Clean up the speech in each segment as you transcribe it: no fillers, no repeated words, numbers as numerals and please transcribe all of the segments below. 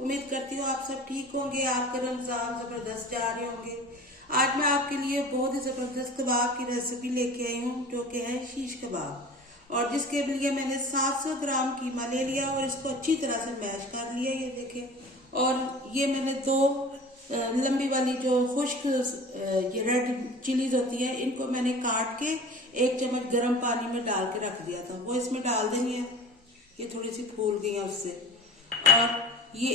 उम्मीद करती हूँ आप सब ठीक होंगे, आपका रमजान जबरदस्त जा रहे होंगे। आज मैं आपके लिए बहुत ही जबरदस्त कबाब की रेसिपी लेके आई हूँ जो कि है शीश कबाब, और जिसके लिए मैंने 700 ग्राम कीमा ले लिया और इसको अच्छी तरह से मैश कर लिया, ये देखें। और ये मैंने 2 लंबी वाली जो खुश्क ये रेड चिलीज होती है, इनको मैंने काट के 1 चम्मच गर्म पानी में डाल के रख दिया था, वो इसमें डाल देनी है। ये थोड़ी सी फूल गई है उससे। और ये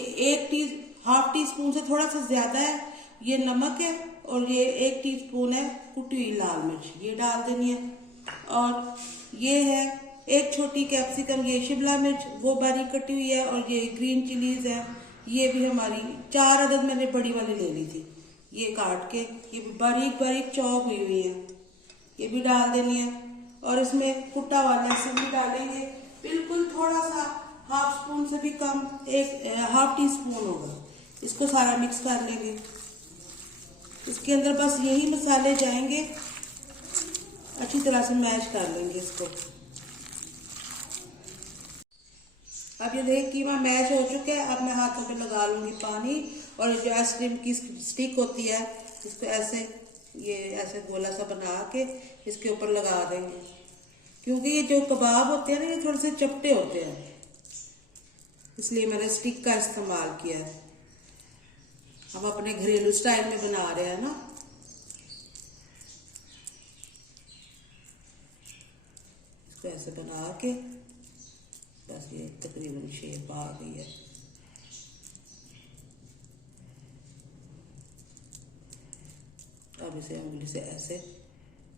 हाफ टी स्पून से थोड़ा सा ज्यादा है ये नमक है, और ये 1 टीस्पून है कुटी हुई लाल मिर्च, ये डाल देनी है। और ये है 1 छोटी कैप्सिकम, ये शिमला मिर्च वो बारीक कटी हुई है, और ये ग्रीन चिलीज है, ये भी हमारी 4 अदद मैंने बड़ी वाली ले ली थी, ये काट के ये भी बारीक बारीक चॉप हुई हुई है, ये भी डाल देनी है। और इसमें कुटा हुआ लहसुन भी डालेंगे, बिल्कुल थोड़ा सा, हाफ स्पून से भी कम, हाफ टी स्पून होगा। इसको सारा मिक्स कर लेंगे। इसके अंदर बस यही मसाले जाएंगे, अच्छी तरह से मैश कर लेंगे इसको। अब ये देखिए कीमा मैश हो चुका है। अब मैं हाथों पे लगा लूंगी पानी, और जो आइसक्रीम की स्टिक होती है इसको ऐसे गोला सा बना के इसके ऊपर लगा देंगे, क्योंकि ये जो कबाब होते हैं ना ये थोड़े से चपटे होते हैं, इसलिए मैंने स्टिक का इस्तेमाल किया है। हम अपने घरेलू स्टाइल में बना रहे हैं ना। इसको ऐसे बना के बस ये तकरीबन शेप आ गई है। अब इसे उंगली से ऐसे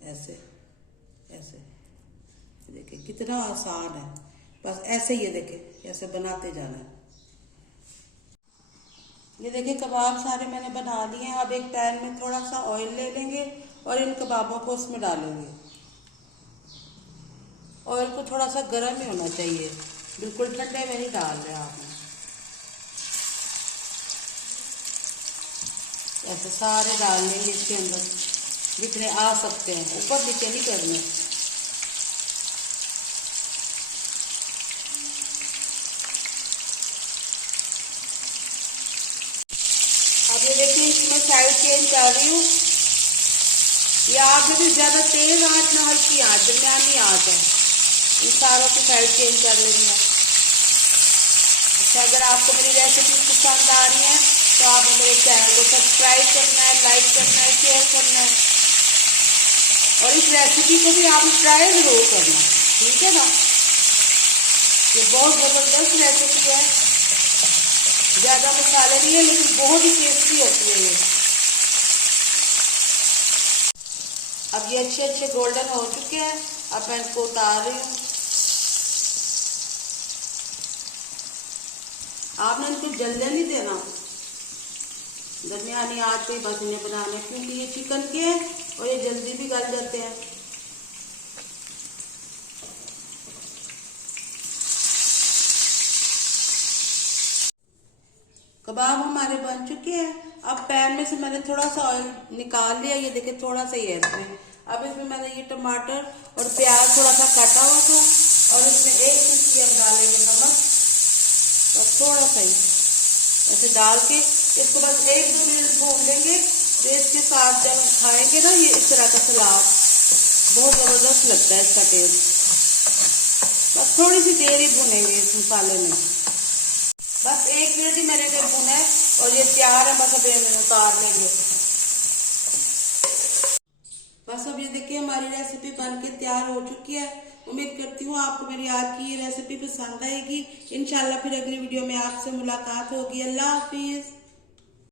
ऐसे ऐसे, देखिए कितना आसान है, बस ऐसे ये देखिए ऐसे बनाते जाना है। ये देखिए कबाब सारे मैंने बना लिए हैं। अब एक पैन में थोड़ा सा ऑयल ले लेंगे और इन कबाबों को उसमें डालेंगे। ऑयल को थोड़ा सा गर्म ही होना चाहिए, बिल्कुल ठंडे में नहीं डाल रहे आपने। ऐसे सारे डाल लेंगे इसके अंदर जितने आ सकते हैं, ऊपर नीचे नहीं करने। अब ये देखिए कि मैं साइड चेंज कर रही हूँ। ये आग में भी ज्यादा तेज आंच ना हल्की आंच, दरमियानी आंच है। इन सारों की साइड चेंज कर लेनी है। अच्छा, अगर आपको मेरी रेसिपी पसंद आ रही है तो आप मेरे चैनल को सब्सक्राइब करना है, लाइक करना है, शेयर करना है, और इस रेसिपी को भी आप ट्राई जरूर करना, ठीक है ना। ये बहुत जबरदस्त रेसिपी है, ज्यादा मसाले नहीं है लेकिन बहुत ही टेस्टी होती है ये। अब ये अच्छे अच्छे गोल्डन हो चुके हैं। अब मैं इसको उतार रही हूँ। आपने इनको जलने नहीं देना, दरमियानी आंच पे बस इन्हें बनाने, क्योंकि ये चिकन के हैं और ये जल्दी भी गल जाते हैं। कबाब हमारे बन चुके हैं। अब पैन में से मैंने थोड़ा सा ऑयल निकाल लिया, ये देखिए थोड़ा सा ही है इसमें। अब इसमें मैंने ये टमाटर और प्याज थोड़ा सा काटा हुआ था, और इसमें 1 चुटकी हम डालेंगे नमक, बस थोड़ा सा ही ऐसे डाल के इसको बस 1-2 मिनट भून लेंगे। तो इसके साथ जब खाएंगे ना ये इस तरह का सलाद, बहुत जबरदस्त लगता है इसका टेस्ट। बस थोड़ी सी देर ही भुनेंगे इस मसाले में, बस 1 मिनट ही मैंने भुना है और ये तैयार है। बस अब ये उतार लेंगे। बस अब ये देखिए हमारी रेसिपी बनके तैयार हो चुकी है। उम्मीद करती हूँ आपको मेरी आज की ये रेसिपी पसंद आएगी। इंशाल्लाह फिर अगली वीडियो में आपसे मुलाकात होगी। अल्लाह हाफिज।